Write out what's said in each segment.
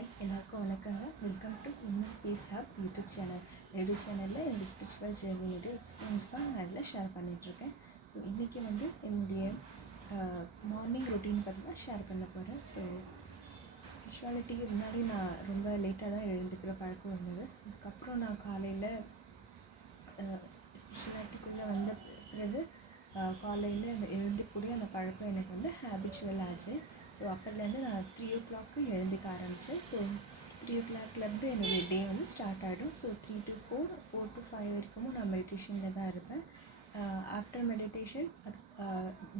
Hi எல்லாருக்கும் வணக்கங்க. Welcome to இன்னும் பீஸ் ஹப் யூடியூப் சேனல். சேனலில் என்னுடைய ஸ்பிரிச்சுவல் ஜேர்னியோடைய எக்ஸ்பீரியன்ஸ் தான் நான் இதில் ஷேர் பண்ணிகிட்ருக்கேன். ஸோ இன்றைக்கி வந்து என்னுடைய மார்னிங் ரொட்டீன் பற்றி தான் ஷேர் பண்ண போகிறேன். ஸோ ஸ்பிரிச்சுவாலிட்டிக்கு முன்னாடி நான் ரொம்ப லேட்டாக தான் எழுந்துக்கிற பழக்கம் இருந்தது. அதுக்கப்புறம் நான் காலையில் ஸ்பிரிச்சுவாலிட்டிக்குள்ளே வந்த பிறகு காலையில் அந்த எழுந்திக்கூடிய அந்த பழக்கம் எனக்கு வந்து ஹேபிச்சுவல் ஆச்சு. ஸோ அப்போலேருந்து நான் 3 o'clock எழுந்திக்க ஆரம்பித்தேன். ஸோ 3 o'clockலேருந்து என்னுடைய டே வந்து ஸ்டார்ட் ஆகிடும். ஸோ 3 to 4, 4 to 5 வரைக்கும் நான் மெடிடேஷனில் தான் இருப்பேன். ஆஃப்டர் மெடிடேஷன் அது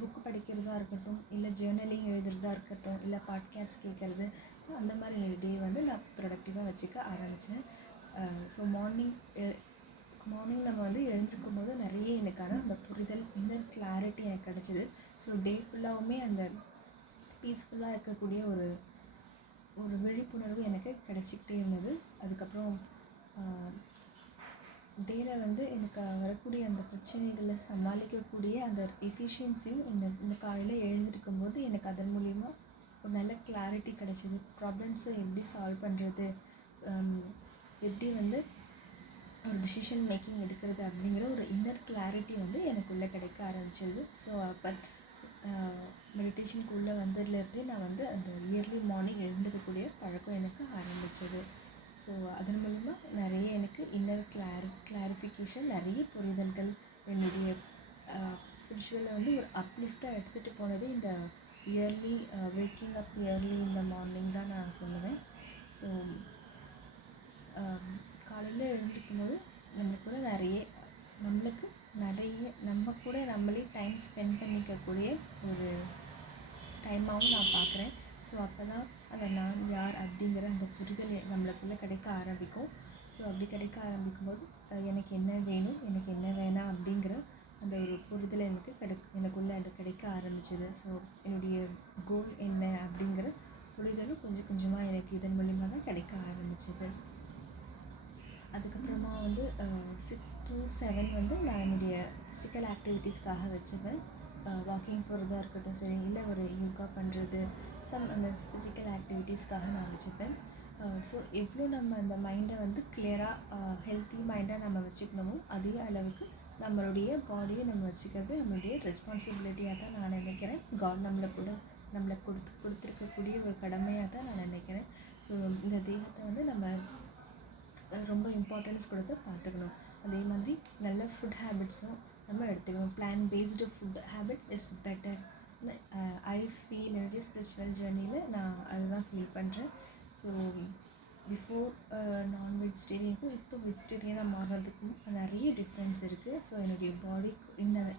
புக்கு படிக்கிறதா இருக்கட்டும், இல்லை ஜேர்னலிங் எழுதுறதா இருக்கட்டும், இல்லை பாட்காஸ்ட் கேட்குறது, ஸோ அந்த மாதிரி என்னுடைய டே வந்து நான் ப்ரொடக்டிவாக வச்சுக்க ஆரம்பித்தேன். ஸோ மார்னிங் நம்ம வந்து எழுந்திருக்கும் போது நிறைய எனக்கான அந்த புரிதல், இன்னர் கிளாரிட்டி எனக்கு கிடச்சிது. ஸோ டே ஃபுல்லாகவுமே அந்த பீஸ்ஃபுல்லாக இருக்கக்கூடிய ஒரு விழிப்புணர்வு எனக்கு கிடச்சிக்கிட்டே இருந்தது. அதுக்கப்புறம் டேயில் வந்து எனக்கு வரக்கூடிய அந்த பிரச்சனைகளை சமாளிக்கக்கூடிய அந்த எஃபிஷியன்சியும் இந்த காலையில் எழுந்திருக்கும் போது எனக்கு அதன் மூலிமா ஒரு நல்ல கிளாரிட்டி கிடச்சிது. ப்ராப்ளம்ஸை எப்படி சால்வ் பண்ணுறது, எப்படி வந்து ஒரு டிசிஷன் மேக்கிங் எடுக்கிறது அப்படிங்கிற ஒரு இன்னர் கிளாரிட்டி வந்து எனக்குள்ளே கிடைக்க ஆரம்பிச்சிது. ஸோ அப்போ மெடிடேஷனுக்குள்ளே வந்ததுலேருந்தே நான் வந்து அந்த இயர்லி மார்னிங் எழுந்துக்கக்கூடிய பழக்கம் எனக்கு ஆரம்பிச்சது. ஸோ அதன் மூலமாக நிறைய எனக்கு இன்னர் கிளாரிஃபிகேஷன், நிறைய புரிதல்கள், என்னுடைய ஸ்பிரிச்சுவலை வந்து ஒரு அப்லிஃப்டாக எடுத்துகிட்டு போனது இந்த இயர்லி வேக்கிங் அப் இயர்லி இந்த மார்னிங் தான் நான் சொல்லுவேன். ஸோ காலையில் எழுந்திருக்கும் போது நம்ம கூட நம்மளே டைம் ஸ்பெண்ட் பண்ணிக்கக்கூடிய ஒரு டைமாகவும் நான் பார்க்குறேன். ஸோ அப்போ தான் அந்த நான் யார் அப்படிங்கிற அந்த புரிதல் நம்மளுக்குள்ளே கிடைக்க ஆரம்பிக்கும். ஸோ அப்படி கிடைக்க ஆரம்பிக்கும் போது எனக்கு என்ன வேணும், எனக்கு என்ன வேணாம் அப்படிங்கிற அந்த ஒரு புரிதல் எனக்குள்ளே அது கிடைக்க ஆரம்பிச்சிது. ஸோ என்னுடைய கோல் என்ன அப்படிங்கிற புரிதலும் கொஞ்சம் கொஞ்சமாக எனக்கு இதன் மூலிமா தான் கிடைக்க ஆரம்பிச்சிது. அதுக்கப்புறமா வந்து 6 to 7 வந்து நான் என்னுடைய ஃபிசிக்கல் ஆக்டிவிட்டீஸ்க்காக வச்சுப்பேன். வாக்கிங் போகிறதா இருக்கட்டும் சரி, இல்லை ஒரு யோகா பண்ணுறது, அந்த ஃபிசிக்கல் ஆக்டிவிட்டீஸ்க்காக நான் வச்சுப்பேன். ஸோ எவ்வளோ நம்ம அந்த மைண்டை வந்து கிளியராக ஹெல்த்தி மைண்டாக நம்ம வச்சுக்கணுமோ அதே அளவுக்கு நம்மளுடைய பாடியை நம்ம வச்சுக்கிறது நம்மளுடைய ரெஸ்பான்சிபிலிட்டியாக தான் நான் நினைக்கிறேன். காட் நம்மளை கொடுத்துருக்கக்கூடிய ஒரு கடமையாக தான் நான் நினைக்கிறேன். ஸோ இந்த தேகத்தை வந்து நம்ம ரொம்ப இம்பார்ட்டன்ஸ் கொடுத்து பார்த்துக்கணும். அதே மாதிரி நல்ல ஃபுட் ஹேபிட்ஸும் நம்ம எடுத்துக்கணும். Plan based food habits it's better. I feel என்னுடைய ஸ்பிரிச்சுவல் ஜேர்னியில் நான் அதுதான் ஃபீல் பண்ணுறேன். ஸோ பிஃபோர் நான் வெஜிடேரியனுக்கும் இப்போ வெஜிடேரியனாக மாறுறதுக்கும் நிறைய டிஃப்ரென்ஸ் இருக்குது. ஸோ என்னுடைய பாடி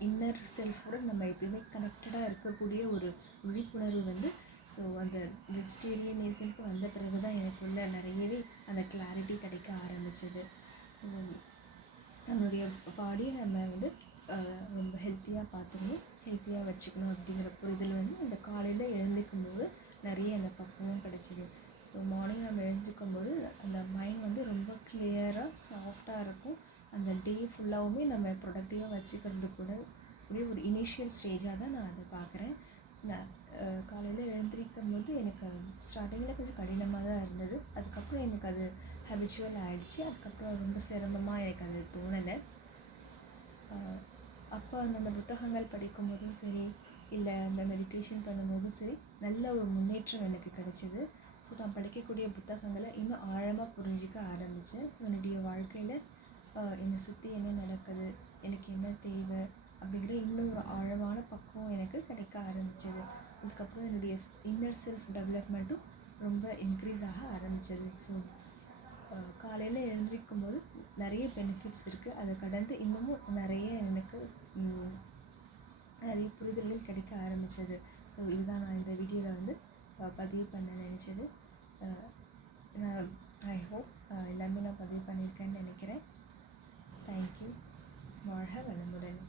இன்னர் செல்ஃபோடு நம்ம எப்பயுமே கனெக்டடாக இருக்கக்கூடிய ஒரு விழிப்புணர்வு வந்து ஸோ அந்த வெஜிடேரியனிசம்க்கு வந்த பிறகு தான் எனக்குள்ள நிறையவே அந்த கிளாரிட்டி கிடைக்க ஆரம்பிச்சிது. ஸோ நம்மளுடைய பாடியை நம்ம வந்து ரொம்ப ஹெல்த்தியாக பார்த்துக்கணும், ஹெல்த்தியாக வச்சுக்கணும் அப்படிங்கிற புரிதல் வந்து அந்த காலையில் எழுந்திருக்கும் போது நிறைய அந்த பக்குவம் கிடச்சிது. ஸோ மார்னிங் நம்ம எழுந்திருக்கும் போது அந்த மைண்ட் வந்து ரொம்ப கிளியராக சாஃப்டாக இருக்கும். அந்த டே ஃபுல்லாகவுமே நம்ம ப்ரொடக்டிவாக வச்சுக்கிறது கூட ஒரு இனிஷியல் ஸ்டேஜாக தான் நான் அதை பார்க்குறேன். நான் காலையில் எழுந்திரிக்கும் போது எனக்கு ஸ்டார்டிங்கில் கொஞ்சம் கடினமாக தான் இருந்தது. அதுக்கப்புறம் எனக்கு அது ஹேபிச்சுவல் ஆகிடுச்சு. அதுக்கப்புறம் ரொம்ப சிரமமாக எனக்கு அது தோணலை. அப்போ அந்த புத்தகங்கள் படிக்கும் போதும் சரி, இல்லை அந்த மெடிடேஷன் பண்ணும்போதும் சரி, நல்ல ஒரு முன்னேற்றம் எனக்கு கிடைச்சிது. ஸோ நான் படிக்கக்கூடிய புத்தகங்களை இன்னும் ஆழமாக புரிஞ்சிக்க ஆரம்பித்தேன். ஸோ என்னுடைய வாழ்க்கையில் என்னை சுற்றி என்ன நடக்குது, எனக்கு என்ன தேவை அப்படிங்கிற இன்னும் ஒரு ஆழமான பக்குவம் எனக்கு கிடைக்க ஆரம்பிச்சது. அதுக்கப்புறம் என்னுடைய இன்னர் செல்ஃப் டெவலப்மெண்ட்டும் ரொம்ப இன்க்ரீஸ் ஆக ஆரம்பித்தது. ஸோ காலையில் எழுந்திரிக்கும் போது நிறைய பெனிஃபிட்ஸ் இருக்குது. அதை கடந்து இன்னமும் நிறைய எனக்கு நிறைய புரிதல்கள் கிடைக்க ஆரம்பித்தது. ஸோ இதுதான் நான் இந்த வீடியோவில் வந்து பதிவு பண்ண நினச்சது. ஐ ஹோப் எல்லாமே நான் பதிவு பண்ணியிருக்கேன்னு நினைக்கிறேன். தேங்க்யூ. வாழ்க வளமுடன்.